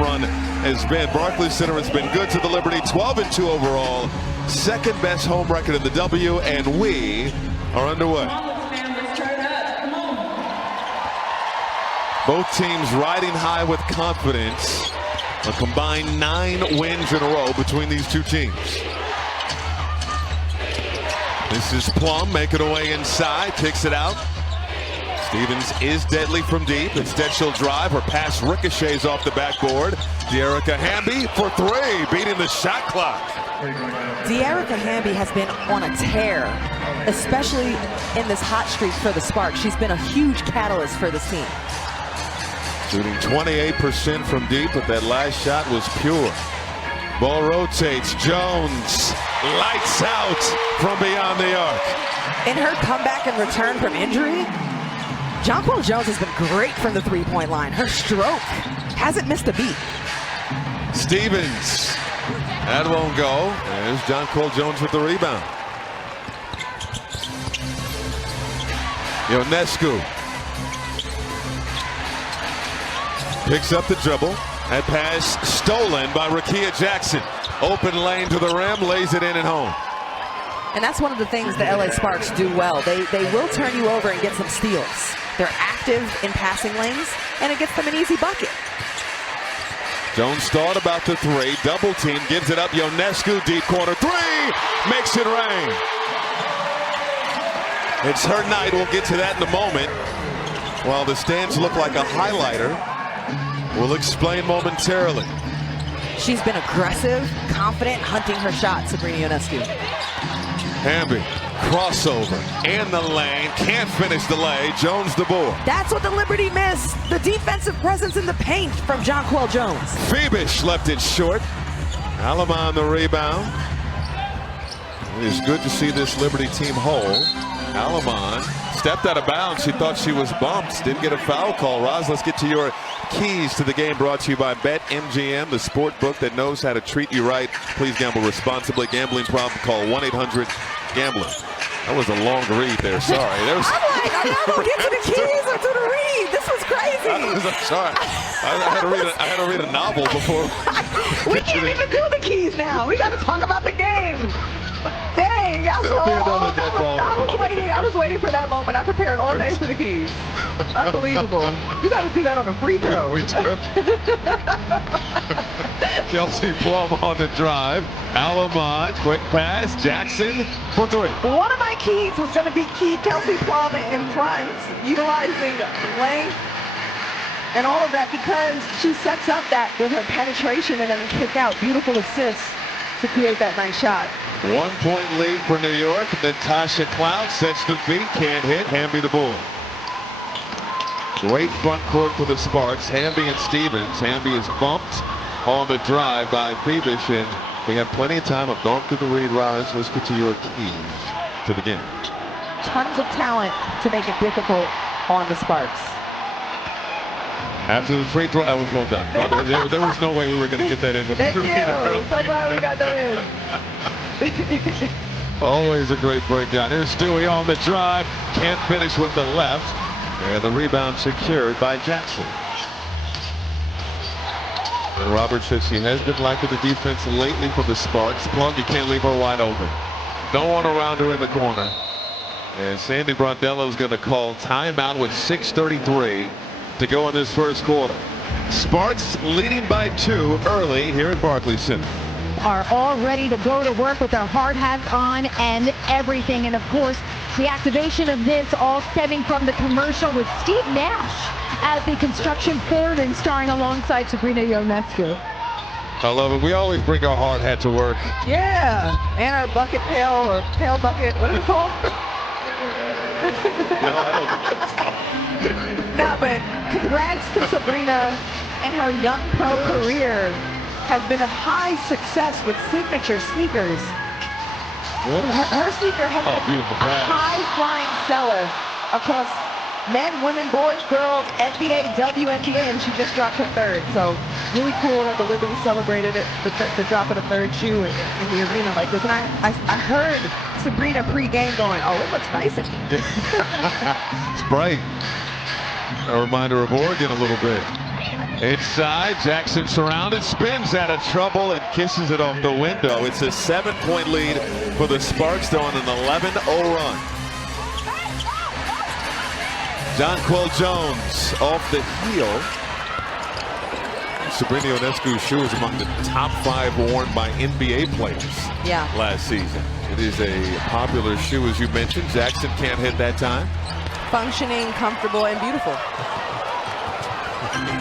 run has been. Barclays Center has been good to the Liberty, 12-2 overall, second best home record in the W, and we are underway. Both teams riding high with confidence. A combined 9 wins in a row between these two teams. This is Plum making her way inside, kicks it out. Stevens is deadly from deep. Instead, she'll drive. Her pass ricochets off the backboard. De'Erica Hamby for 3, beating the shot clock. De'Erica Hamby has been on a tear, especially in this hot streak for the Sparks. She's been a huge catalyst for this team. Shooting 28% from deep, but that last shot was pure. Ball rotates. Jones lights out from beyond the arc. In her comeback and return from injury, Jonquel Jones has been great from the three-point line. Her stroke hasn't missed a beat. Stevens. That won't go. There's Jonquel Jones with the rebound. Ionescu picks up the dribble. That pass stolen by Rickea Jackson. Open lane to the rim, lays it in and home. And that's one of the things the LA Sparks do well. They will turn you over and get some steals. They're active in passing lanes, and it gets them an easy bucket. Jones thought about the 3, double team, gives it up. Ionescu, deep corner 3, makes it rain. It's her night. We'll get to that in a moment. While the stands look like a highlighter, we'll explain momentarily. She's been aggressive, confident, hunting her shot, Sabrina Ionescu. Hamby, crossover, and the lane, can't finish the lay. Jones the board. That's what the Liberty missed. The defensive presence in the paint from Jonquel Jones. Phoebish left it short. Alama on the rebound. It is good to see this Liberty team whole. Alamon stepped out of bounds. She thought she was bumped. Didn't get a foul call. Roz, let's get to your keys to the game, brought to you by BetMGM, the sport book that knows how to treat you right. Please gamble responsibly. Gambling problem, call 1-800-GAMBLER. That was a long read there. Sorry. I'm like, I'm not going to get to the keys or to the read. This was crazy. I'm sorry. I had to read a novel before. We can't even do the keys now. We got to talk about the game. Dang, I was waiting for that moment. I prepared all day for the keys. Unbelievable. You got to do that on a free throw. Yeah, we did. Kelsey Plum on the drive. Alamont, quick pass. Jackson for 3. One of my keys was going to be Kelsey Plum in front, utilizing length and all of that, because she sets up that with her penetration and then kick out. Beautiful assist to create that nice shot. 1-point lead for New York. Natasha Cloud sets the feet, can't hit. Hamby the ball. Great front court for the Sparks. Hamby and Stevens. Hamby is bumped on the drive by Phoebish, and we have plenty of time. I've gone through the read, Roz. Let's get to your keys to the game. Tons of talent to make it difficult on the Sparks. After the free throw, I was well done. There was no way we were going to get that in. Thank you. So glad we got that in. Always a great breakdown. Here's Stewie on the drive. Can't finish with the left. And the rebound secured by Jackson. And Robert says she has been liking the defense lately for the Sparks. Plum, you can't leave her wide open. No one around her in the corner. And Sandy Brondello is going to call timeout with 6:33 to go in this first quarter. Sparks leading by 2 early here at Barclays Center. Are all ready to go to work with their hard hats on and everything. And of course, the activation of this all stemming from the commercial with Steve Nash as the construction foreman starring alongside Sabrina Ionescu. I love it. We always bring our hard hat to work. Yeah, and our bucket pail or pail bucket, what is it called? No, but congrats to Sabrina and her young pro career has been a high success with signature sneakers. Her sneaker has been a high-flying seller across men, women, boys, girls, NBA, WNBA, and she just dropped her 3rd. So really cool that the Liberty celebrated it, the drop of the 3rd shoe in the arena like this. And I heard Sabrina pre-game going, oh, it looks nice in here. It's bright. A reminder of Oregon a little bit. Inside, Jackson surrounded, spins out of trouble and kisses it off the window. It's a 7-point lead for the Sparks. They're on an 11-0 run. Jonquel Jones off the heel. Sabrina Ionescu's shoe is among the top 5 worn by NBA players last season. It is a popular shoe, as you mentioned. Jackson can't hit that time. Functioning, comfortable, and beautiful.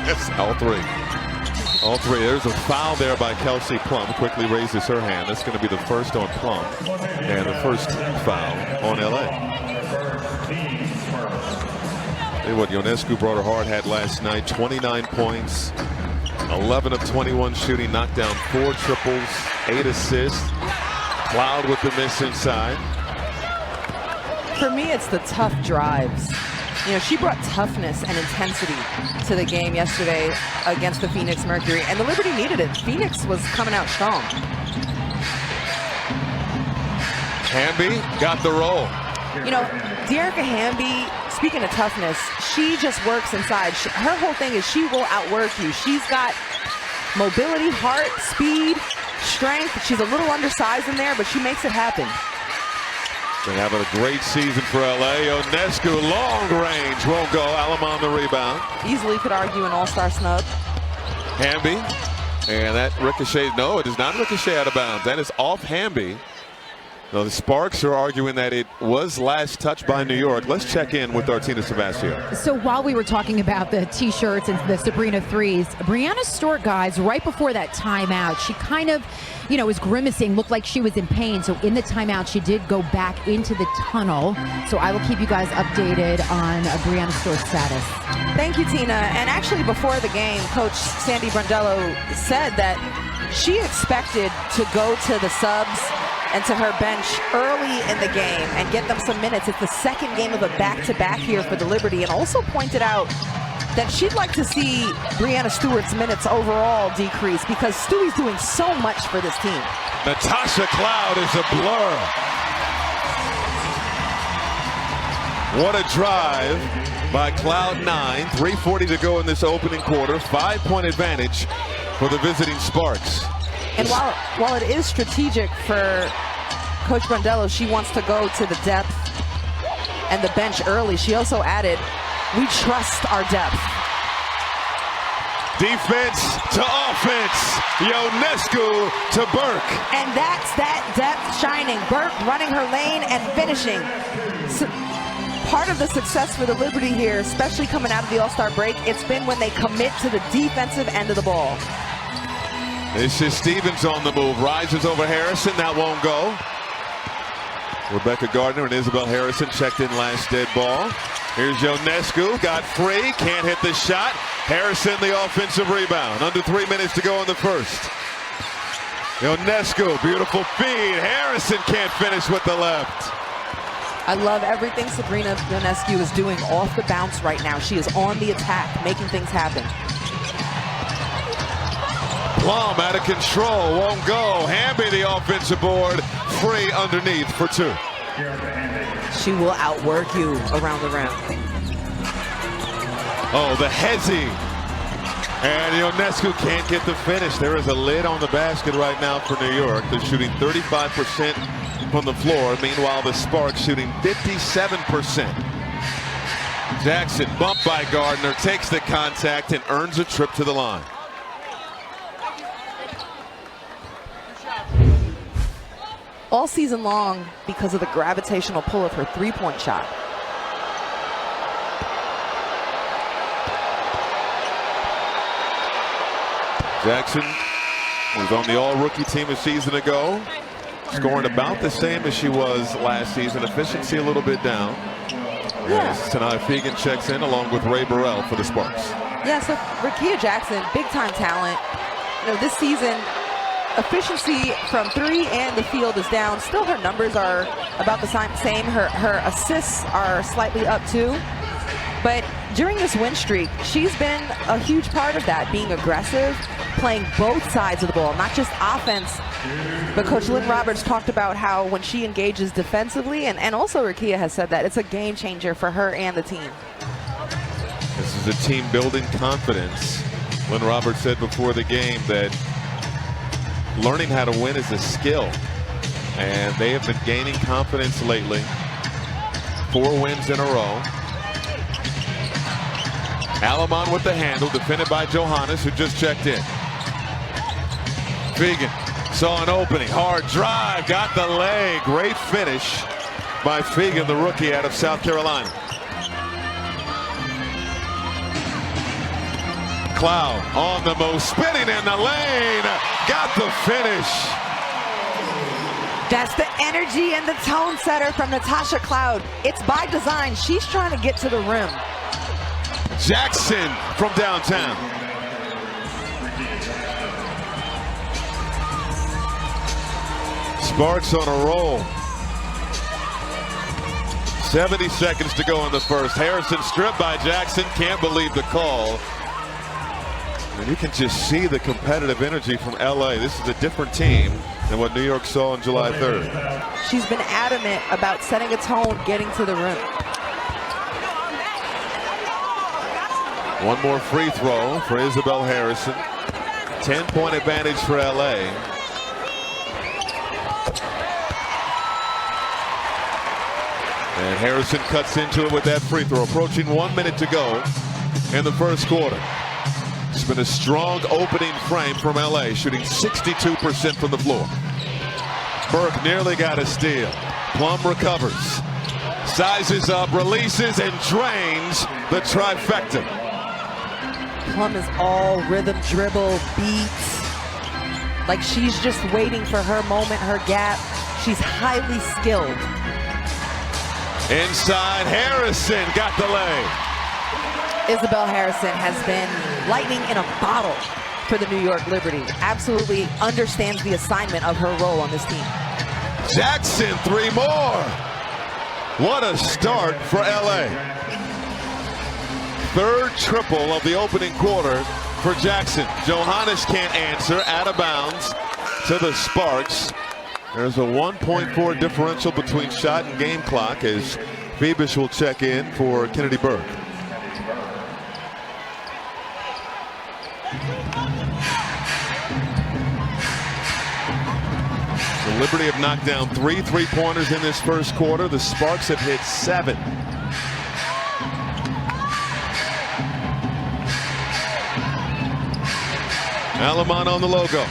Yes, all three. All three. There's a foul there by Kelsey Plum. Quickly raises her hand. That's going to be the first on Plum and the first foul on LA. Hey, what Ionescu brought her hard hat last night. 29 points, 11 of 21 shooting, knocked down 4 triples, 8 assists. Cloud with the miss inside. For me, it's the tough drives. You know, she brought toughness and intensity to the game yesterday against the Phoenix Mercury, and the Liberty needed it. Phoenix was coming out strong. Hamby got the roll. You know, Dearica Hamby, speaking of toughness, she just works inside. Her whole thing is she will outwork you. She's got mobility, heart, speed, strength. She's a little undersized in there, but she makes it happen. They're having a great season for LA. Ionescu, long range, won't go. Alama on the rebound. Easily could argue an all-star snub. Hamby, and that ricochet, no, it does not ricochet out of bounds. That is off Hamby. Now the Sparks are arguing that it was last touched by New York. Let's check in with Artina Sebastio. So while we were talking about the t-shirts and the Sabrina threes, Breanna Stewart, guys, right before that timeout, she kind of, you know, was grimacing, looked like she was in pain. So in the timeout, she did go back into the tunnel. So I will keep you guys updated on Breanna Stewart's status. Thank you, Tina. And actually before the game, Coach Sandy Brondello said that she expected to go to the subs and to her bench early in the game and get them some minutes. It's the second game of a back-to-back here for the Liberty, and also pointed out that she'd like to see Breanna Stewart's minutes overall decrease because Stewie's doing so much for this team. Natasha Cloud is a blur. What a drive by Cloud 9. 3:40 to go in this opening quarter. 5-point advantage for the visiting Sparks. And while it is strategic for Coach Brondello, she wants to go to the depth and the bench early. She also added, we trust our depth. Defense to offense. Ionescu to Burke. And that's that depth shining. Burke running her lane and finishing. So, part of the success for the Liberty here, especially coming out of the All-Star break, it's been when they commit to the defensive end of the ball. This is Stevens on the move. Rises over Harrison. That won't go. Rebecca Gardner and Isabel Harrison checked in last dead ball. Here's Ionescu. Got free. Can't hit the shot. Harrison the offensive rebound. Under 3 minutes to go in the first. Ionescu. Beautiful feed. Harrison can't finish with the left. I love everything Sabrina Ionescu is doing off the bounce right now. She is on the attack, making things happen. Plum out of control, won't go. Hamby the offensive board, free underneath for 2. She will outwork you around the rim. Oh, the hezzy. And Ionescu can't get the finish. There is a lid on the basket right now for New York. They're shooting 35% from the floor. Meanwhile, the Sparks shooting 57%. Jackson, bumped by Gardner, takes the contact and earns a trip to the line. All season long, because of the gravitational pull of her three-point shot. Jackson was on the all-rookie team a season ago, scoring about the same as she was last season. Efficiency a little bit down. Yes, Tanai Fegan checks in along with Ray Burrell for the Sparks. Yeah, so Rickea Jackson, big-time talent. You know, this season, efficiency from 3 and the field is down. Still, her numbers are about the same. Her assists are slightly up too. But during this win streak, she's been a huge part of that, being aggressive, playing both sides of the ball, not just offense. But Coach Lynn Roberts talked about how when she engages defensively, and also Rickea has said that, it's a game changer for her and the team. This is a team building confidence. Lynn Roberts said before the game that learning how to win is a skill, and they have been gaining confidence lately. 4 wins in a row. Alamon with the handle, defended by Johannes, who just checked in. Fegan saw an opening, hard drive, got the leg. Great finish by Fegan, the rookie out of South Carolina. Cloud on the move, spinning in the lane, got the finish. That's the energy and the tone setter from Natasha Cloud. It's by design. She's trying to get to the rim. Jackson from downtown. Sparks on a roll. 70 seconds to go in the first. Harrison stripped by Jackson. Can't believe the call. And you can just see the competitive energy from LA. This is a different team than what New York saw on July 3rd. She's been adamant about setting a tone, getting to the rim. One more free throw for Isabel Harrison. 10-point advantage for LA. And Harrison cuts into it with that free throw. Approaching 1 minute to go in the first quarter. It's been a strong opening frame from LA, shooting 62% from the floor. Burke nearly got a steal. Plum recovers, sizes up, releases, and drains the trifecta. Plum is all rhythm, dribble, beats. Like she's just waiting for her moment, her gap. She's highly skilled. Inside, Harrison got the lay. Isabel Harrison has been lightning in a bottle for the New York Liberty. Absolutely understands the assignment of her role on this team. Jackson, 3 more. What a start for LA. Third triple of the opening quarter for Jackson. Johannes can't answer, out of bounds to the Sparks. There's a 1.4 differential between shot and game clock as Phoebus will check in for Kennedy Burke. The Liberty have knocked down 3 3-pointers in this first quarter. The Sparks have hit 7. Alamon on the logo.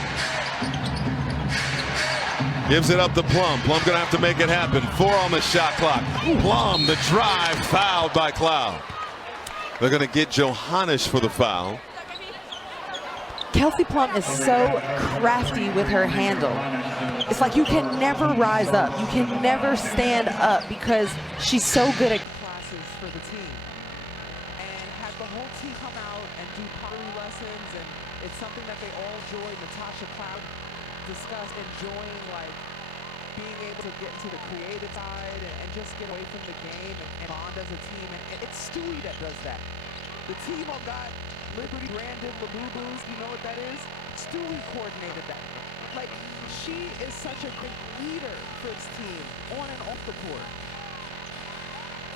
Gives it up to Plum. Plum gonna have to make it happen. 4 on the shot clock. Plum, the drive, fouled by Cloud. They're gonna get Johannes for the foul. Kelsey Plum is so crafty with her handle. It's like you can never rise up. You can never stand up because she's so good at classes for the team. And have the whole team come out and do pottery lessons, and it's something that they all enjoy. Natasha Cloud discussed enjoying like being able to get into the creative side and just get away from the game and bond as a team. And it's Stewie that does that. The team all got Liberty branded Labubu's. You know what that is? Stewie coordinated that. Like, she is such a great leader for this team on and off the court.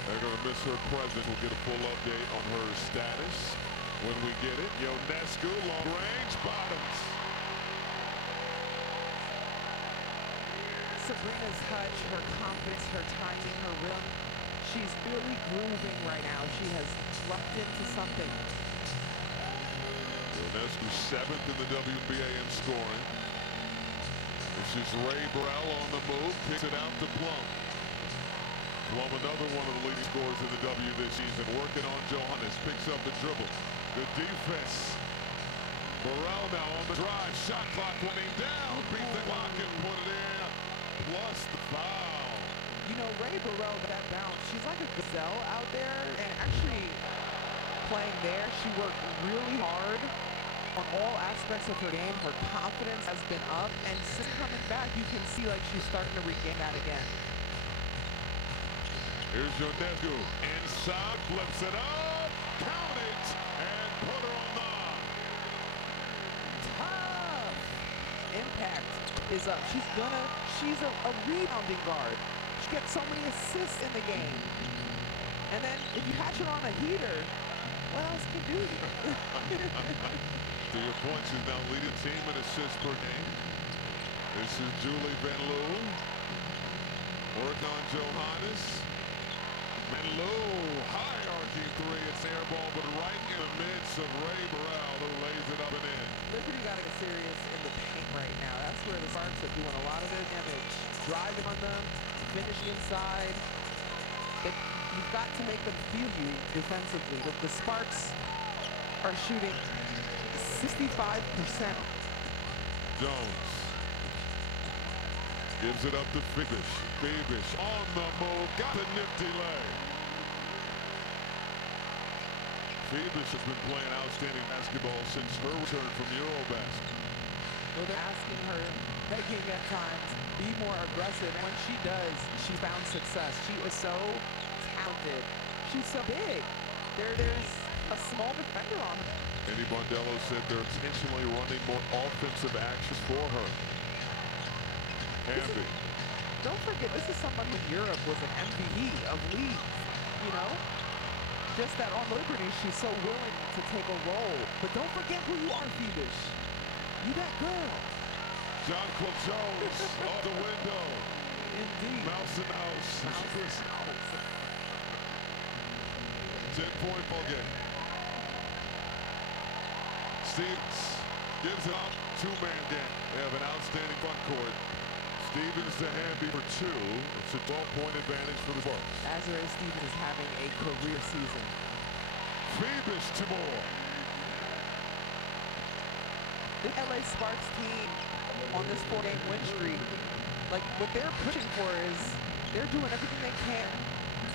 They're going to miss her presence. We'll get a full update on her status when we get it. Ionescu, long range, bottoms. Sabrina's touch, her confidence, her timing, her rim. She's really grooving right now. She has lucked into something. Ionescu 7th in the WNBA in scoring. This is Ray Burrell on the move, kicks it out to Plum. Plum, another one of the leading scorers in the W this season, working on Johannes, picks up the dribble. Good defense. Burrell now on the drive, shot clock running down, beat the clock and put it in, plus the foul. You know, Ray Burrell, that bounce, she's like a gazelle out there, and actually playing there, she worked really hard on all aspects of her game. Her confidence has been up, and since coming back, you can see like she's starting to regain that again. Here's Ionescu, inside, flips it up, count it, and put her on the Tough! Impact is up. She's a rebounding guard. She gets so many assists in the game. And then if you catch her on a heater, what else can do? To your point, she's now leading team in assists per game. This is Julie Van Loo. Working on Johannes. Van Loo, high arcing three. It's air ball, but right in the midst of Ray Burrell, who lays it up and in. Liberty got to get serious in the paint right now. That's where the Sparks are doing a lot of their damage. Driving on them, finishing inside. You've got to make them feel you defensively. The Sparks are shooting 65%. Jones gives it up to Fibish. Fibish on the move, got the nifty leg. Fibish has been playing outstanding basketball since her return from Eurobasket. Well, they're asking her, begging at times, be more aggressive. And when she does, she found success. She is so talented. She's so big. There's a small defender on her. Andy Bondello said they're intentionally running more offensive actions for her. Hamby. Don't forget, this is someone who in Europe was an MVP of league, you know? Just that on Liberty, she's so willing to take a role. But don't forget who you are, Phoebus. You that girl. John Quill Jones off the window. Indeed. Mouse and house. 10-point ball game. Stevens gives it up. Two-man game. They have an outstanding front court. Stevens to Hamby for two. It's a 12-point advantage for the Sparks. Azure Stevens is having a career season. Phoebus to more. The LA Sparks team on this 4-game win streak, like what they're pushing for is they're doing everything they can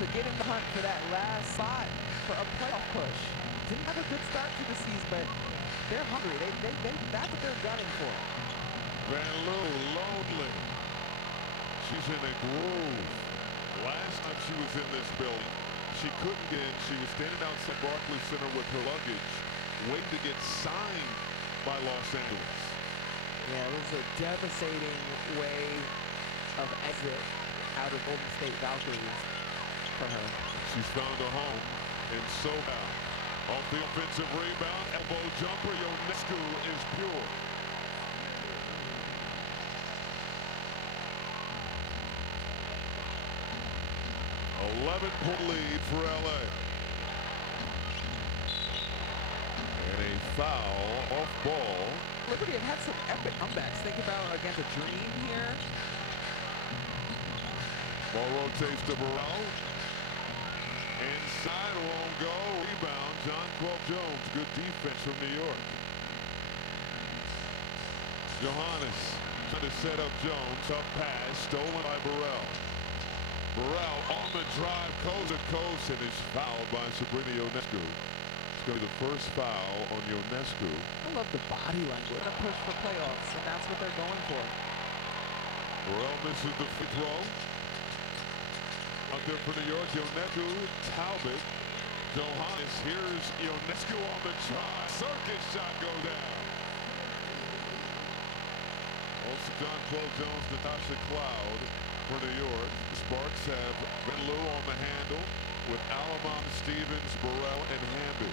to get in the hunt for that last spot for a playoff push. Didn't have a good start to the season, but they're hungry. That's what they're gunning for. Van Loo, lonely. She's in a groove. Last time she was in this building, she couldn't get in. She was standing outside Barclays Center with her luggage, waiting to get signed by Los Angeles. Yeah, it was a devastating way of exit out of Golden State Valkyries for her. She's found a home in SoCal. Off the offensive rebound, elbow jumper, Ionescu is pure. A 11-point lead for LA. And a foul off ball. Liberty have had some epic comebacks. Think about against a Dream here. Ball rotates to Burrell. Inside, won't go. Rebound, John Quill Jones. Good defense from New York. Johannes trying to set up Jones. Up pass, stolen by Burrell. Burrell on the drive, coast to coast, and is fouled by Sabrina Ionescu. It's going to be the first foul on Ionescu. I love the body language. A push for playoffs, and that's what they're going for. Burrell misses the free throw. Out there for New York, Ionescu, Talbot, Johannes. Here's Ionescu on the drive. Circus shot go down. Also John Quill Jones, Natasha Cloud for New York. The Sparks have Van Loo on the handle with Alamon, Stevens, Burrell, and Hamby.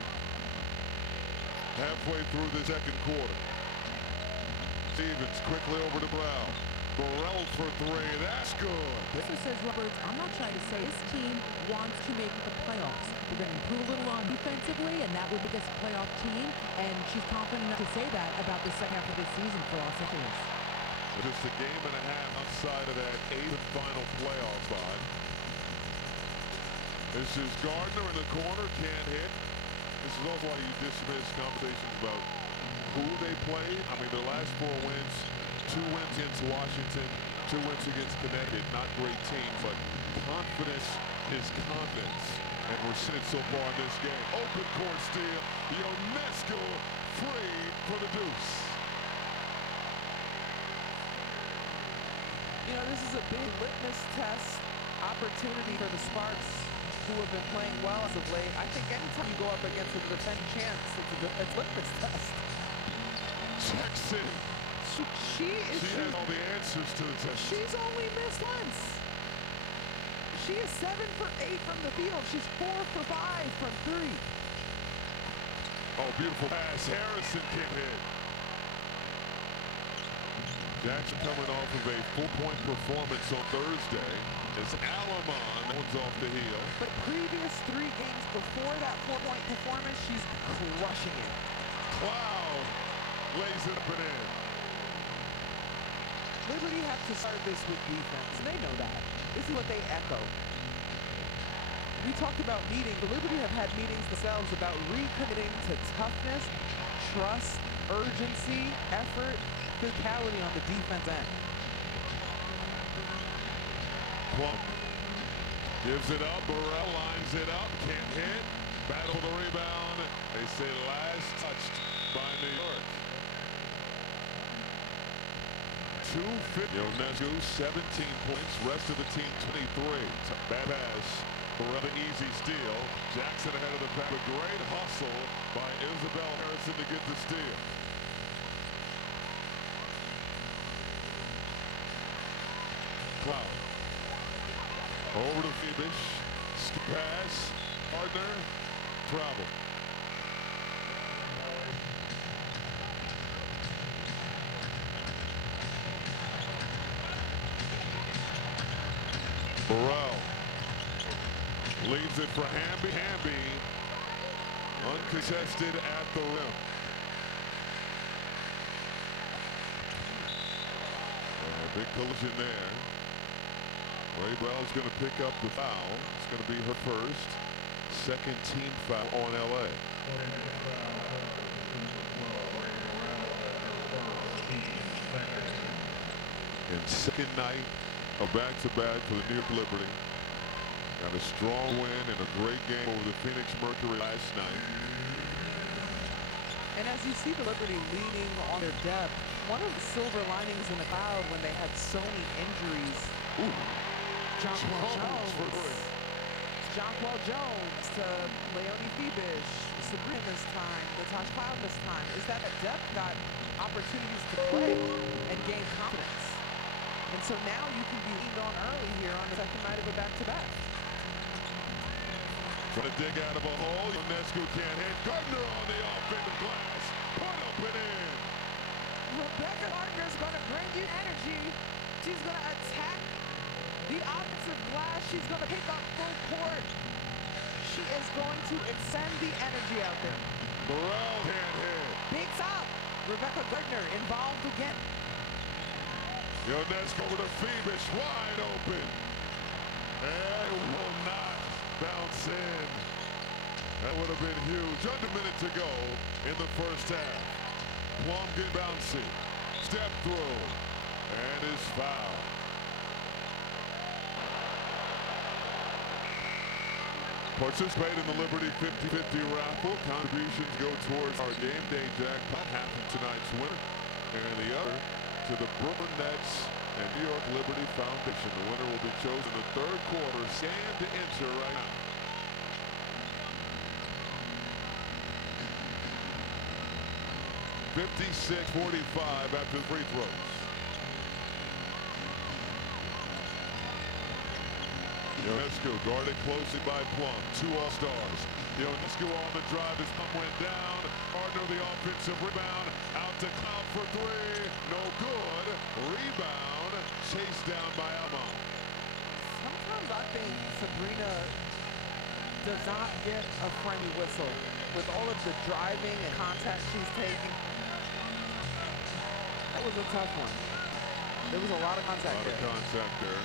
Halfway through the second quarter. Stevens quickly over to Burrell. Burrell for three, that's good. This says Roberts, I'm not trying to say this team wants to make the playoffs. We're going to improve a little on defensively, and that will make us a playoff team. And she's confident enough to say that about the second half of this season for Los Angeles. Just a game and a half outside of that 8th and final playoff spot. This is Gardner in the corner, can't hit. This is also why you dismiss conversations about who they played. I mean, their last 4 wins, 2 wins against Washington, 2 wins against Connecticut. Not great teams, but confidence is confidence. And we're seeing it so far in this game. Open court steal. Ionescu free for the deuce. You know, this is a big litmus test opportunity for the Sparks, who have been playing well as of late. I think anytime you go up against a defending champs, it's a litmus test. Jackson. She has all the answers to the test. She's only missed once. She is 7 for 8 from the field. She's 4 for 5 from 3. Oh, beautiful pass. Harrison can hit. Jackson coming off of a 4-point performance on Thursday as Alamon owns off the heel. But previous 3 games before that 4-point performance, she's crushing it. Cloud lays it up and in. Liberty have to start this with defense. They know that. This is what they echo. We talked about meetings. The Liberty have had meetings themselves about recommitting to toughness, trust, urgency, effort, physicality on the defense end. Plum gives it up. Burrell lines it up. Can't hit. Battle the rebound. They say last touched by New York. 250. Ionescu 17 points. Rest of the team 23. Bad pass. Burrell easy steal. Jackson ahead of the pack. A great hustle by Isabel Harrison to get the steal. Cloud. Over to Phoebus. Pass. Gardner. Travel. Burrell leaves it for Hamby. Hamby uncontested at the rim. Big collision there. Ray Bell's going to pick up the foul. It's going to be her first. Second team foul on LA. And second night of back-to-back for the New York Liberty. Got a strong win and a great game over the Phoenix Mercury last night. And as you see the Liberty leaning on their depth, one of the silver linings in the cloud when they had so many injuries. Jonquel Jones to Leonie Phoebus, Sabrina this time, Natasha Cloud this time, is that the depth got opportunities to play and gain confidence. And so now you can be leaned on early here on the second night of a back-to-back. Trying to dig out of a hole. Ionescu can't hit. Gardner on the offensive glass. Put up and in. Rebecca Gardner's going to bring you energy. She's going to attack the offensive glass. She's going to pick up full court. She is going to extend the energy out there. Burrell can't hit. Picks up. Rebecca Gardner involved again. Ionescu over to Phoebus, wide open. And will not bounce in. That would have been huge. Under a minute to go in the first half. Plum get bouncy. Step through. And is fouled. Participate in the Liberty 50-50 raffle. Contributions go towards our game day jackpot, half of tonight's winner, and the other to the Brooklyn Nets and New York Liberty Foundation. The winner will be chosen in the third quarter. Stand to enter right now. .56-45 after the free throws. Ionescu guarded closely by Plum. 2 All-Stars. Ionescu on the drive as Plum went down. Gardner the offensive rebound. Out to Cloud for 3. No good. Rebound. Chased down by Alma. Sometimes I think Sabrina does not get a friendly whistle with all of the driving and contact she's taking. That was a tough one. There was a lot of contact there. A lot of contact there.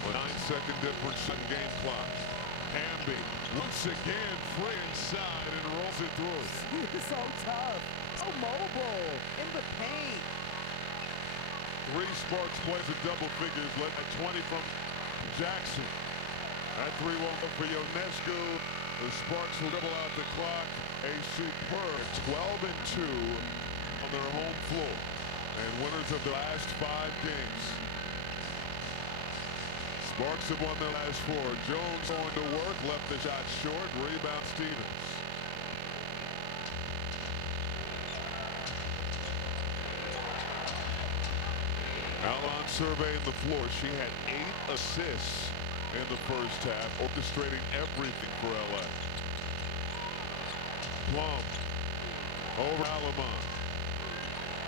A 9-second difference in game clock. Hamby once again free inside and rolls it through. He's so tough, so mobile in the paint. 3 Sparks plays a double figures, led by 20 from Jackson. That 3 won't go for Ionescu. The Sparks will double out the clock. A superb 12-2 on their home floor. And winners of the last 5 games. Sparks have won their last 4. Jones going to work, left the shot short. Rebound Stevens. Alon surveying the floor. She had 8 assists in the first half, orchestrating everything for LA. Plum Over Alamon.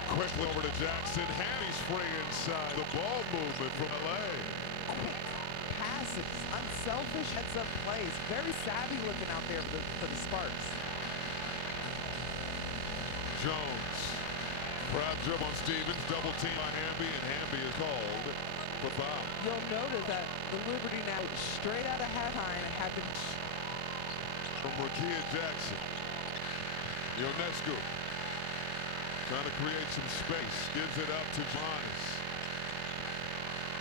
Quickly over to Jackson. Hammy's free inside. The ball movement from LA. Quick passes, unselfish heads-up plays. Very savvy looking out there for the Sparks. Jones. Crowd jump on Stevens. Double team by Hamby, and Hamby is called for foul. You'll notice that the Liberty now, straight out of halftime, have been... From Rakia Jackson. Ionescu. Trying to create some space. Gives it up to Johannes.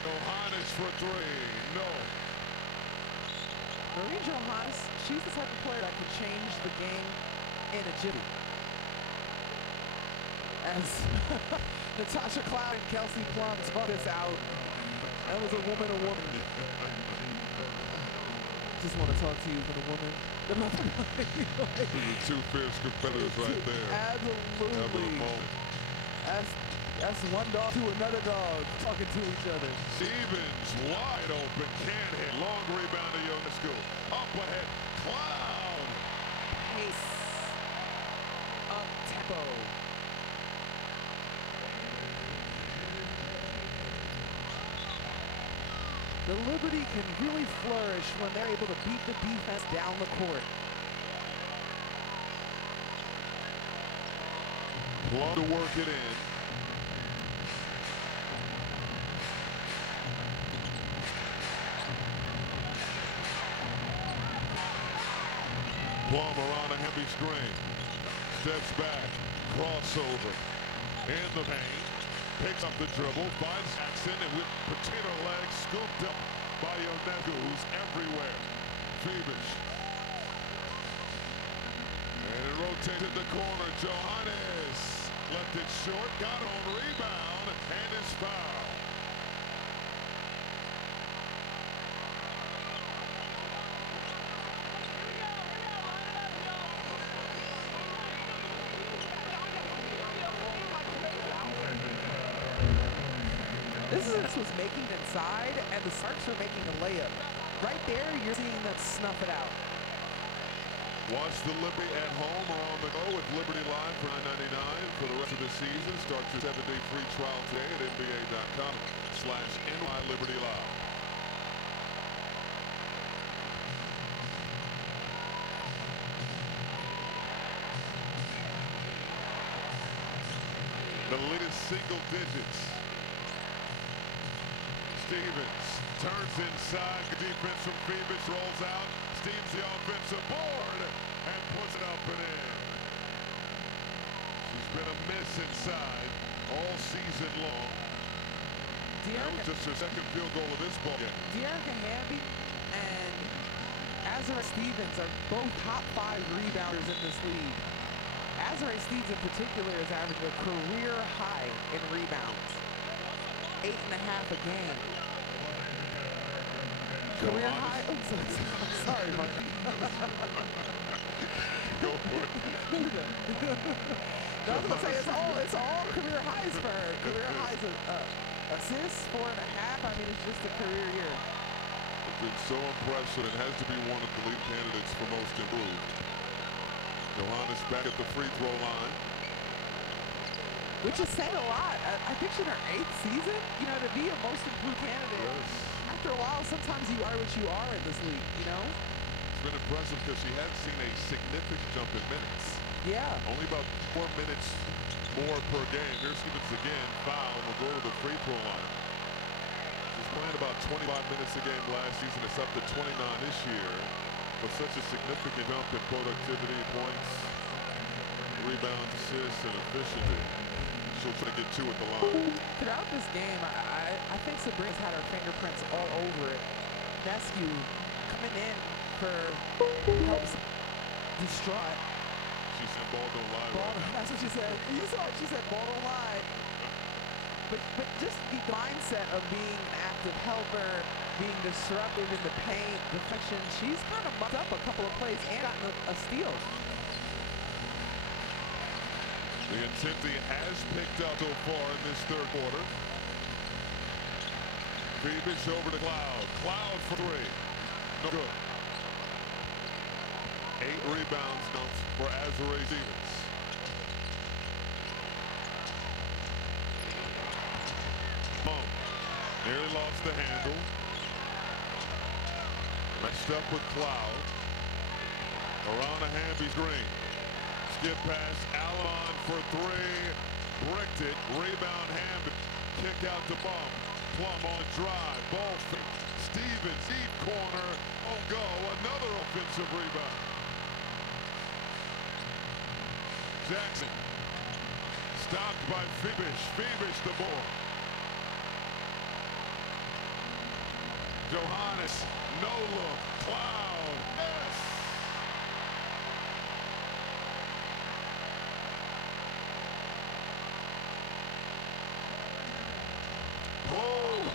Johannes for three. No. Marie Johannes, she's the type of player that can change the game in a jiffy. As Natasha Cloud and Kelsey Plum saw this out. That was a woman. Just want to talk to you for the woman. These are two fierce competitors right there. Absolutely. That's one dog to another dog talking to each other. Stevens wide open, can't hit. Long rebound to Ionescu. Up ahead, Cloud. Pace. Up tempo. The Liberty can really flourish when they're able to beat the defense down the court. Plum to work it in. Plum around a heavy screen. Steps back. Crossover. In the paint. Picks up the dribble. Finds Jackson. And with potato legs scooped up by Ionescu, who's everywhere. Phoebus. And it rotated the corner. Johannes left it short. Got on rebound. And is fouled. This was making inside, and the Sparks are making a layup. Right there, you're seeing them snuff it out. Watch the Liberty at home or on the go with Liberty Live for $9.99 for the rest of the season. Start your 7-day free trial today at NBA.com/NYLibertyLive. The lead is single digits. Stevens turns inside. The defense from Phoebus rolls out. Steams the offensive board and puts it up and in. She's been a miss inside all season long. That was just her second field goal of this ball game. De'Erica Hamby and Azurá Stevens are both top 5 rebounders in this league. Azurá Stevens in particular is averaging a career high in rebounds. 8.5 a game. Career high. Oh, sorry, Mark. Go for it. I was gonna say it's all career highs for her. Career highs of assists, 4.5. I mean, it's just a career year. It's been so impressive and has to be one of the lead candidates for most improved. Johannes back at the free throw line. Which is saying a lot. I think she's in her 8th season, you know, to be a most improved candidate. Yes. After a while, sometimes you are what you are in this league, you know? It's been impressive because she hasn't seen a significant jump in minutes. Yeah. Only about 4 minutes more per game. Here's Stevens again, foul, and will go to the free throw line. She's playing about 25 minutes a game last season. It's up to 29 this year. But such a significant jump in productivity, points, rebounds, assists, and efficiency. She'll try to get 2 at the line. Throughout this game, I think Sabrina's had her fingerprints all over it. Nescu coming in for helps distraught. She said ball don't lie. That's what she said. You saw it. She said ball don't lie. But just the mindset of being an active helper, being disruptive in the paint, deflection, she's kind of mucked up a couple of plays and gotten a steal. The intensity has picked up so far in this third quarter. Phoebus over to Cloud. Cloud for 3. No good. 8 rebounds now for Azurá Stevens. Nearly lost the handle. Matched up with Cloud. Around a Hamby's green. Skip pass, Allen for three. Bricked it. Rebound Hamby. Kick out to Bum. Plum on drive. Ball fake. Stevens, deep corner. Oh, go. Another offensive rebound. Jackson. Stopped by Phoebish. Phoebish the ball. Johannes. No look. Cloud. Yes.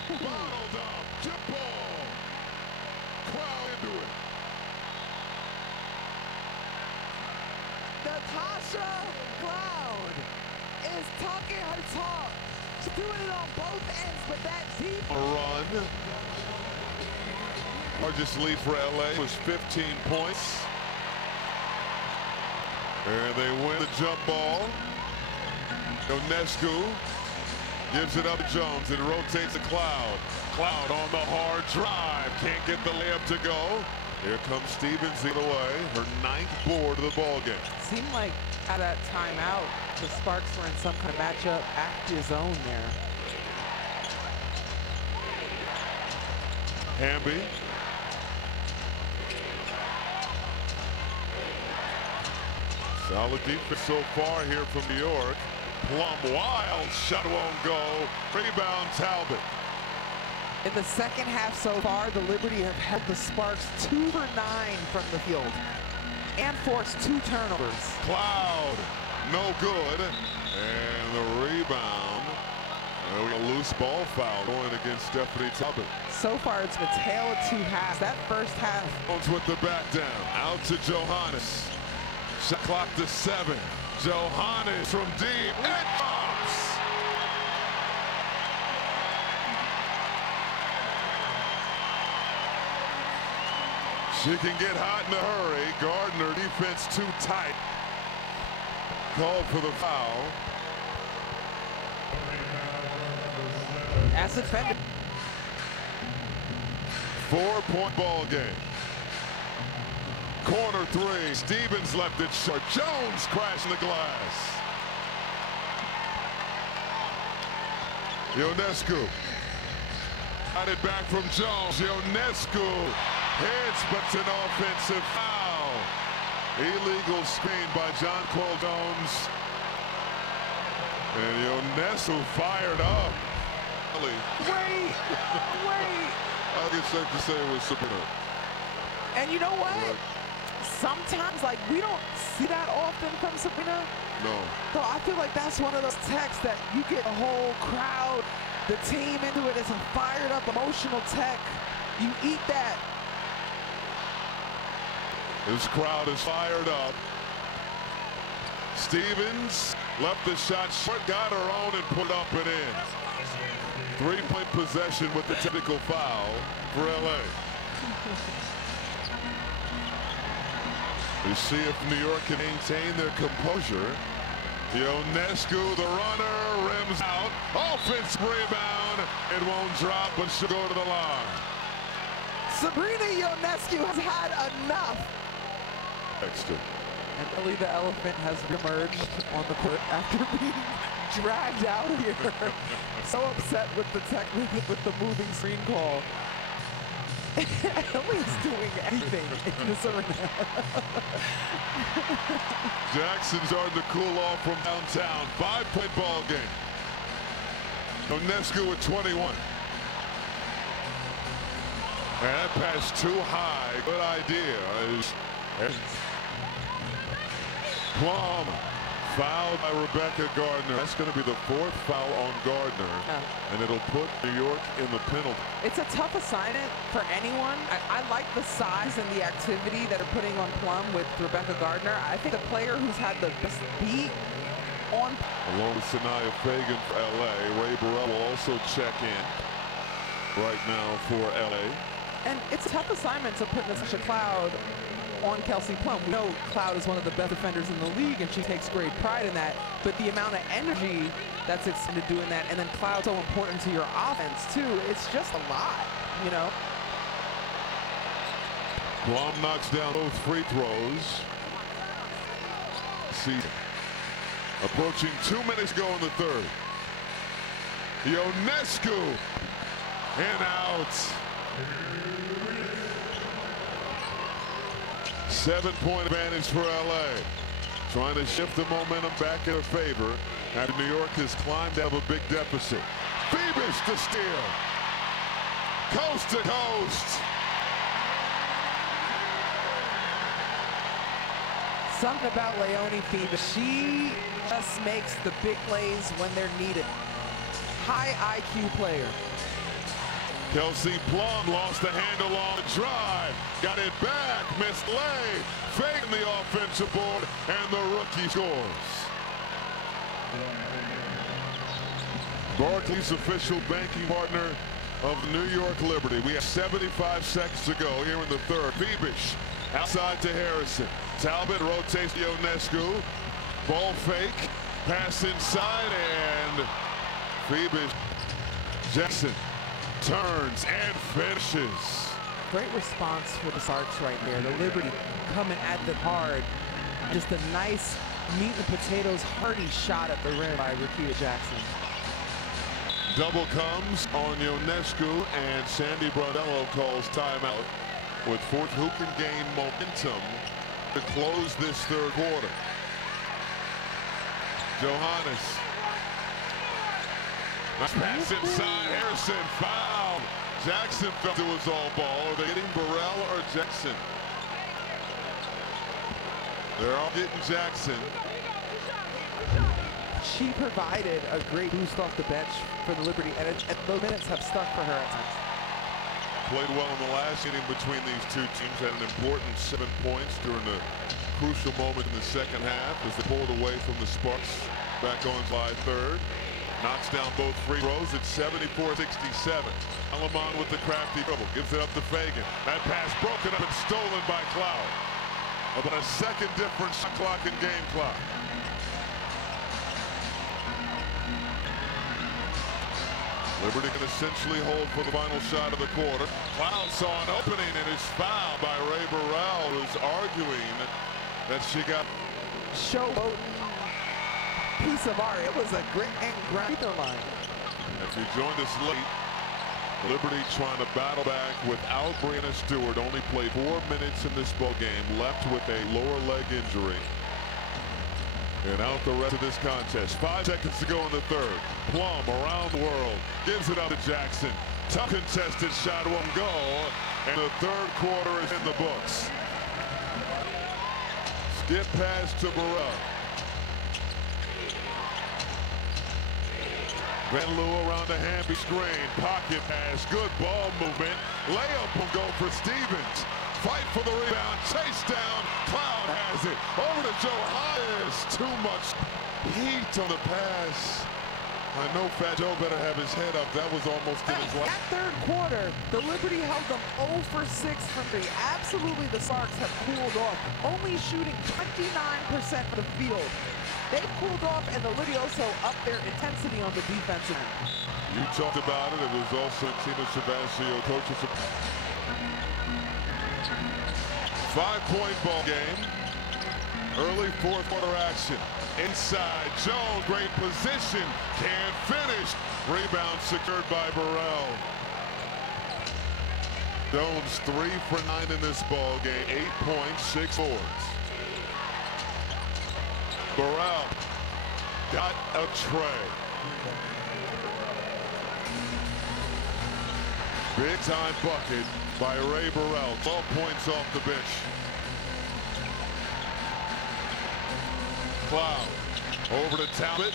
Bottled up, chip ball. Crowd into it. Natasha Cloud is talking her talk. She's doing it on both ends, but that deep A run. Largest lead for LA was 15 points. And they win the jump ball. Ionescu gives it up to Jones and rotates to Cloud. Cloud on the hard drive. Can't get the layup to go. Here comes Stevens the other way. Her 9th board of the ball game. seemed like at that timeout, the Sparks were in some kind of matchup active zone there. Hamby. Solid defense so far here from New York. Plum, wild shot won't go. Rebound Talbot. In the second half so far, the Liberty have held the Sparks 2 for 9 from the field and forced 2 turnovers. Cloud, no good. And the rebound. A loose ball foul going against Stephanie Talbot. So far, it's been a tale of 2 halves. That first half. Jones with the back down. Out to Johannes. Shot clock to 7. Johannes from deep. It pops. She can get hot in a hurry. Gardner defense too tight. Called for the foul. As defended. 4-point ball game. Corner 3. Stevens left it short. Jones crashing the glass. Ionescu. Got it back from Jones. Ionescu hits, but it's an offensive foul. Illegal screen by John Cole Jones. And Ionescu fired up. Wait. I guess I could say it was Sabrina. And you know what? Sometimes, like, we don't see that often from Sabrina. No. So I feel like that's one of those texts that you get a whole crowd, the team into it. It's a fired up, emotional tech. You eat that. This crowd is fired up. Stevens left the shot short, got her own and put up and in. 3-point possession with the typical foul for LA. We see if New York can maintain their composure. Ionescu, the runner, rims out. Offensive rebound. It won't drop, but she'll go to the line. Sabrina Ionescu has had enough. Extra. And really the elephant has emerged on the court after being dragged out of here. So upset with the technique, with the moving screen call. Ellie's doing anything in this arena. Jackson starting to cool off from downtown. 5-point ball game. Ionescu with 21. And that pass too high. Good idea. Plum fouled by Rebecca Gardner. That's going to be the 4th foul on Gardner. And it'll put New York in the penalty. It's a tough assignment for anyone. I like the size and the activity that are putting on Plum with Rebecca Gardner. I think the player who's had the best beat on. Along with Sanaya Fagan for LA. Ray Burrell will also check in right now for LA. And it's a tough assignment to put Natasha Cloud on Kelsey Plum. We know Cloud is one of the best defenders in the league, and she takes great pride in that. But the amount of energy that's expended doing that, and then Cloud's so important to your offense, too. It's just a lot, you know? Plum knocks down both free throws. See, approaching 2 minutes to go in the third. Ionescu and out. 7-point advantage for LA. Trying to shift the momentum back in their favor after New York has climbed out of a big deficit. Phoebus to steal. Coast to coast. Something about Leonie Phoebus. She just makes the big plays when they're needed. High IQ player. Kelsey Plum lost the handle on the drive. Got it back. Missed lay. Faking the offensive board. And the rookie scores. Barclays official banking partner of New York Liberty. We have 75 seconds to go here in the third. Phoebus outside to Harrison. Talbot rotates to Ionescu. Ball fake. Pass inside and Phoebus Jackson turns and finishes. Great response for the Sharks right there. The Liberty coming at them hard. Just a nice meat and potatoes hearty shot at the rim by Rakita Jackson. Double comes on Ionescu and Sandy Brodello calls timeout with fourth. Who can gain momentum to close this third quarter? Johannes. Nice pass inside. Harrison fouled. Jackson felt it was all ball. Are they getting Burrell or Jackson? They're all getting Jackson. She provided a great boost off the bench for the Liberty, and the minutes have stuck for her at times. Played well in the last inning between these two teams. Had an important 7 points during the crucial moment in the second half as they pulled away from the Sparks back on July 3rd. Knocks down both free throws at 74-67. Alamon with the crafty dribble. Gives it up to Fagan. That pass broken up and stolen by Cloud. About a second difference shot clock and game clock. Liberty can essentially hold for the final shot of the quarter. Cloud saw an opening and is fouled by Ray Burrell, who's arguing that she got Showboating piece of art. It was a grit and grind line. If you joined us late, Liberty trying to battle back without Brianna Stewart. Only played 4 minutes in this ball game. Left with a lower leg injury. And out the rest of this contest. 5 seconds to go in the third. Plum around the world. Gives it up to Jackson. Tough contested shot won't go. And the third quarter is in the books. Skip pass to Burrell. Van Loo around the Hamby screen. Pocket pass. Good ball movement. Layup will go for Stevens. Fight for the rebound. Chase down. Cloud has it. Over to Johannes. Too much heat on the pass. I know Fat Joe better have his head up. That was almost in his life. That third quarter, the Liberty held them 0 for 6 from 3. Absolutely, the Sharks have cooled off. Only shooting 29% from the field. They've cooled off, and the Liberty also upped their intensity on the defensive end. You talked about it. It was also Tina Savasio, coaches. 5-point ball game. Early fourth quarter action. Inside, Jones, great position. Can't finish. Rebound secured by Burrell. Jones 3 for 9 in this ball game. 8 points, 6 boards. Burrell got a tray. Big time bucket by Ray Burrell. 12 points off the bench. Cloud over to Talbot,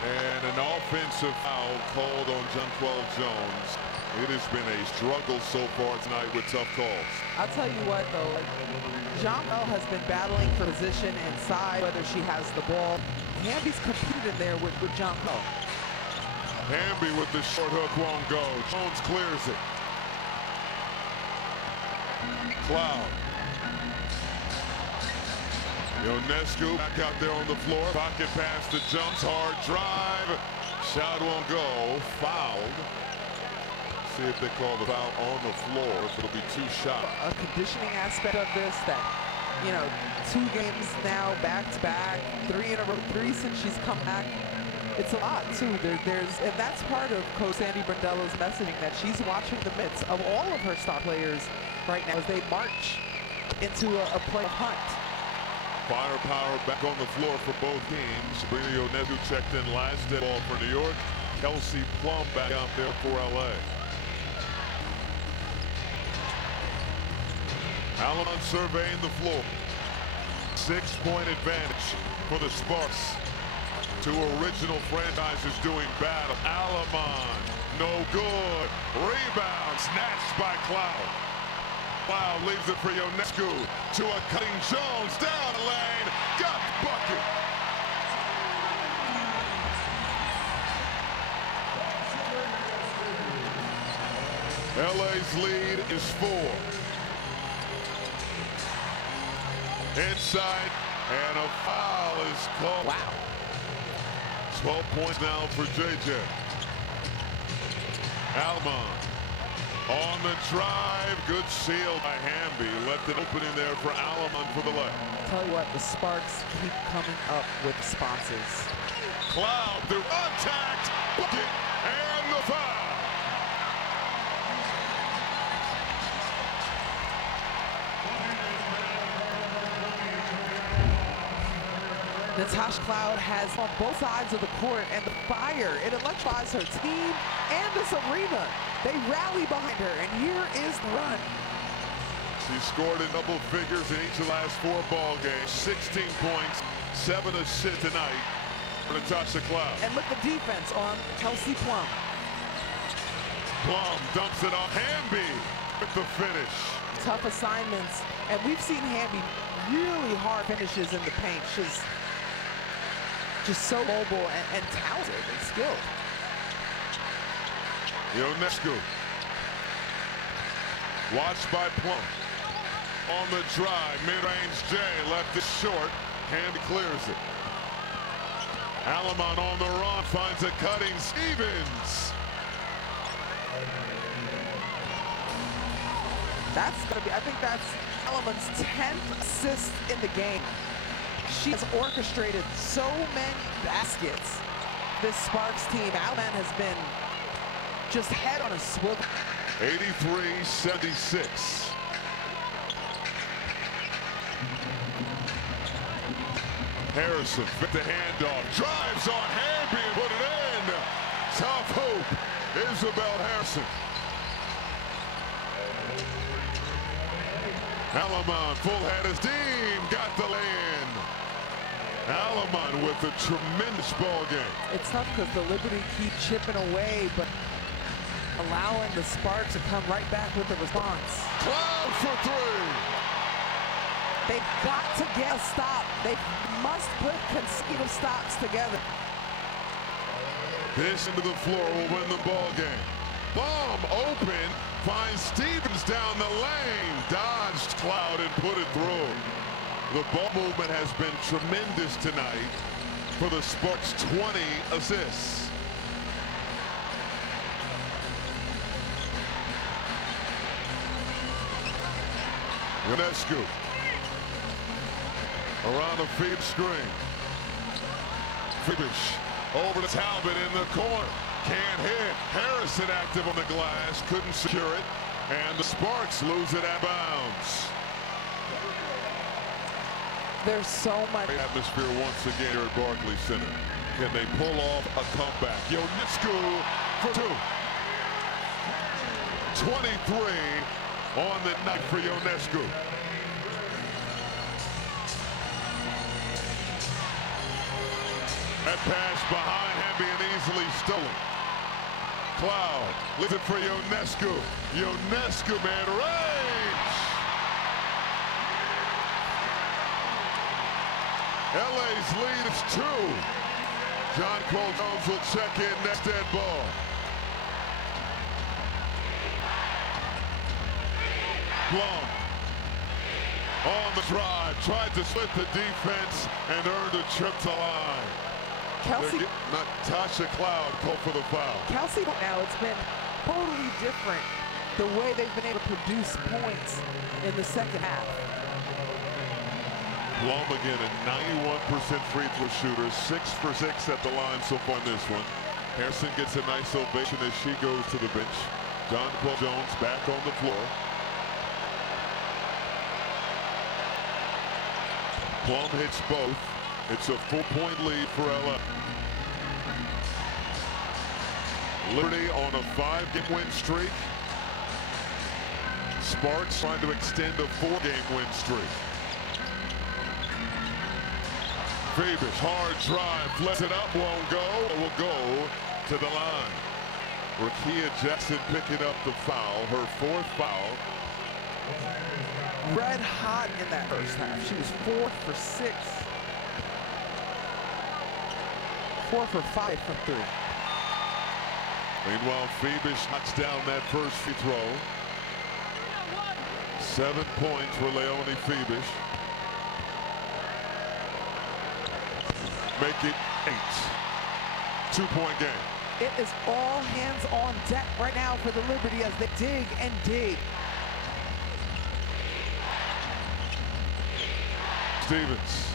and an offensive foul called on Jonquel Jones. It has been a struggle so far tonight with tough calls. I'll tell you what, though, Jonquel has been battling for position inside, whether she has the ball. Hamby's competed in there with Jonquel. Hamby with the short hook won't go. Jones clears it. Cloud Ionescu back out there on the floor. Pocket pass to jumps. Hard drive. Shot won't go. Fouled. See if they call the foul on the floor. If it'll be 2 shots. A conditioning aspect of this that, you know, 2 games now back to back, 3 in a row, 3 since she's come back. It's a lot too. And that's part of Coach Sandy Brandella's messaging, that she's watching the midst of all of her star players right now as they march into a playoff hunt. Firepower back on the floor for both teams. Sabrina Ionescu checked in last day ball for New York. Kelsey Plum back out there for LA. Allen surveying the floor. 6-point advantage for the Sparks. 2 original franchises doing battle. Alamon, no good. Rebound snatched by Cloud. Cloud leaves it for Ionescu to a cutting Jones down the lane. Got the bucket. LA's lead is 4. Inside, and a foul is called. Wow. 12 points now for JJ. Almon on the drive. Good seal by Hamby. Left it open in there for Almon for the left. Tell you what, the Sparks keep coming up with responses. Cloud through contact. Bucket and the foul. Natasha Cloud has on both sides of the court, and the fire, it electrifies her team and this arena. They rally behind her, and here is the run. She scored in double figures in each of the last 4 ball games. 16 points, 7 assists tonight for Natasha Cloud. And look at the defense on Kelsey Plum. Plum dumps it off Hamby with the finish. Tough assignments, and we've seen Hamby really hard finishes in the paint. She's just so mobile and talented and skilled. Ionescu. Watched by Plum. On the drive, mid-range J, left it short. Hamby clears it. Alamon on the run, finds a cutting Stevens. That's gonna be, I think that's Alamon's 10th assist in the game. She has orchestrated so many baskets. This Sparks team, Allen has been just head on a swivel. 83-76. Harrison fit the handoff, drives on Hamby and put it in. Tough hope, Isabel Harrison. Alamon, full head of steam, got the land. Alamon with a tremendous ball game. It's tough because the Liberty keep chipping away, but allowing the Sparks to come right back with the response. Cloud for 3. They've got to get a stop. They must put consecutive stops together. This into the floor will win the ball game. Bomb open, finds Stevens down the lane. Dodged Cloud and put it through. The ball movement has been tremendous tonight for the Sparks. 20 assists. Ionescu around the feed screen. Fibish over to Talbot in the corner. Can't hit. Harrison active on the glass. Couldn't secure it. And the Sparks lose it at bounds. There's so much Atmosphere once again here at Barclays Center. Can they pull off a comeback? Ionescu for 2. 23 on the night for Ionescu. That pass behind Hamby and easily stolen. Cloud leaves it for Ionescu. Ionescu mid-range. LA's lead is 2. John Cole Jones will check in next dead ball. Plum. on the drive, tried to split the defense and earned a trip to line. Kelsey, Natasha Cloud called for the foul. Kelsey, now it's been totally different the way they've been able to produce points in the second half. Plum again, a 91% free throw shooter, 6 for 6 at the line so far in this one. Harrison gets a nice ovation as she goes to the bench. John Paul Jones back on the floor. Plum hits both. It's a full-point lead for LA. Liberty on a 5-game win streak. Sparks trying to extend a 4-game win streak. Fabish, hard drive, flips it up, won't go, will go to the line. Rakia Jackson picking up the foul, her 4th foul. Red hot in that first half. She was 4 for 6. 4 for 5 from 3. Meanwhile, Fabish knocks down that first free throw. 7 points for Leonie Fabish. Make it 8. 2-point game. It is all hands on deck right now for the Liberty as they dig and dig. Stevens.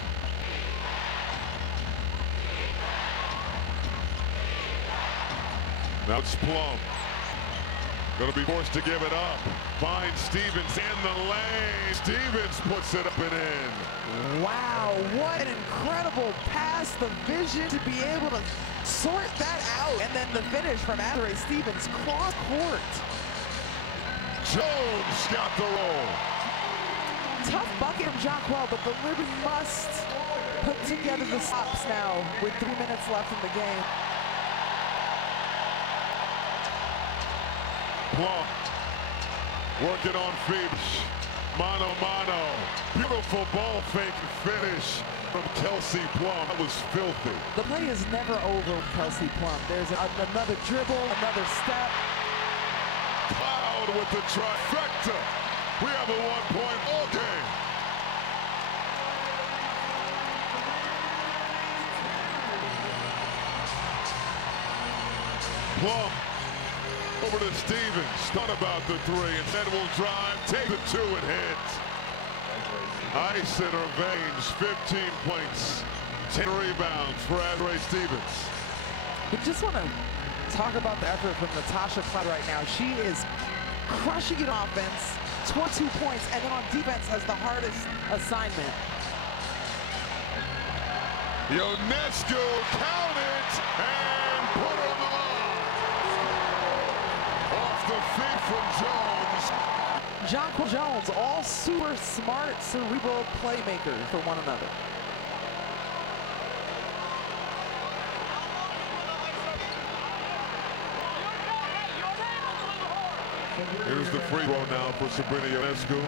Now it's Plum. Going to be forced to give it up. Finds Stevens in the lane. Stevens puts it up and in. Wow, what an incredible pass. The vision to be able to sort that out. And then the finish from Adore Stevens cross court. Jones got the roll. Tough bucket from Jonquel, but the Liberty must put together the stops now with 3 minutes left in the game. Plum working on Fabish. Mano mano. Beautiful ball fake finish from Kelsey Plum. That was filthy. The play is never over with Kelsey Plum. There's another dribble, another step. Cloud with the trifecta. We have a 1-point ball game. Plum over to Stevens. Thought about the 3. Instead will drive, take the 2 and hit. Ice in her veins. 15 points. 10 rebounds for Adore Stevens. We just want to talk about the effort from Natasha Cloud right now. She is crushing it on offense. 22 points, and then on defense has the hardest assignment. Ionescu, count it, and put her on the line. Off the feet from Jones. Jonquel Jones, all super smart, cerebral playmakers for one another. Here's the free throw now for Sabrina Ionescu.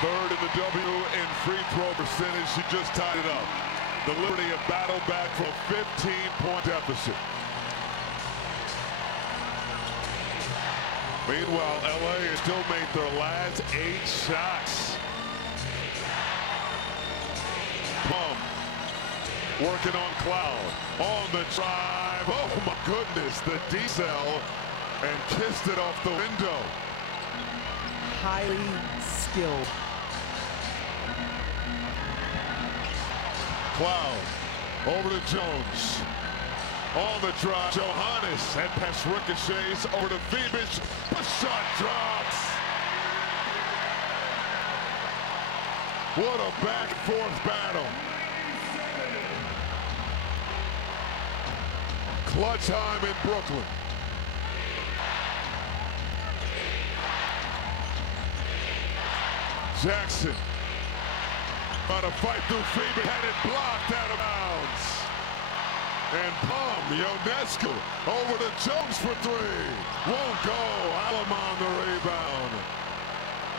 Third in the W in free throw percentage. She just tied it up. The Liberty have battled back from a 15-point deficit. Meanwhile, LA has still made their last 8 shots. Plum working on Cloud. On the drive. Oh my goodness, the decel, and kissed it off the window. Highly skilled. Cloud over to Jones. On the drive, Johannes head pass ricochets over to Fabish. The shot drops. What a back and forth battle. Clutch time in Brooklyn. Jackson trying to fight through Fabish, had it blocked out of bounds. And Plum, Ionescu over to Jones for 3. Won't go. Alamon the rebound.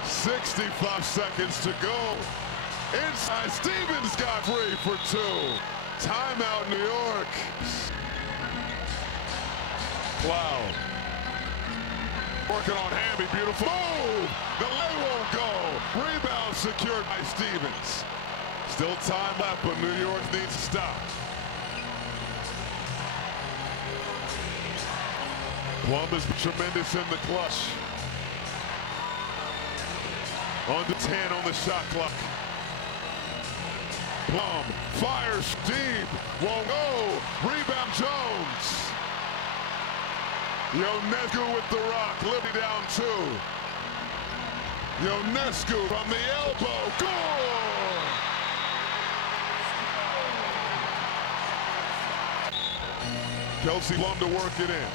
65 seconds to go. Inside, Stevens got free for 2. Timeout, New York. Cloud Working on Hamby, beautiful move. The lay won't go. Rebound secured by Stevens. Still time left, but New York needs to stop. Plum is tremendous in the clutch. Under 10 on the shot clock. Plum fires deep. Won't go. Rebound Jones. Ionescu with the rock. Liberty down 2. Ionescu from the elbow. Goal! Kelsey Plum to work it in.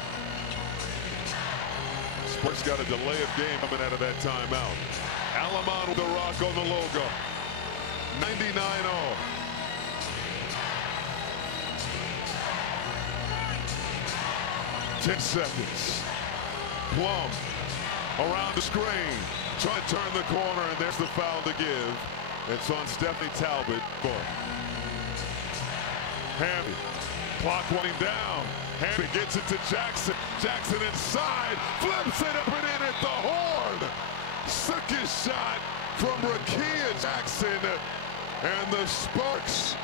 Spurs got a delay of game coming out of that timeout. Alamon with the rock on the logo. 99-0. Ten seconds. Plum around the screen. Trying to turn the corner, and there's the foul to give. It's on Stephanie Talbot. Hamby. Clock winding down. Hamby gets it to Jackson. Jackson inside. Flips it up and in at the horn. Second shot from Rakia Jackson. And the Sparks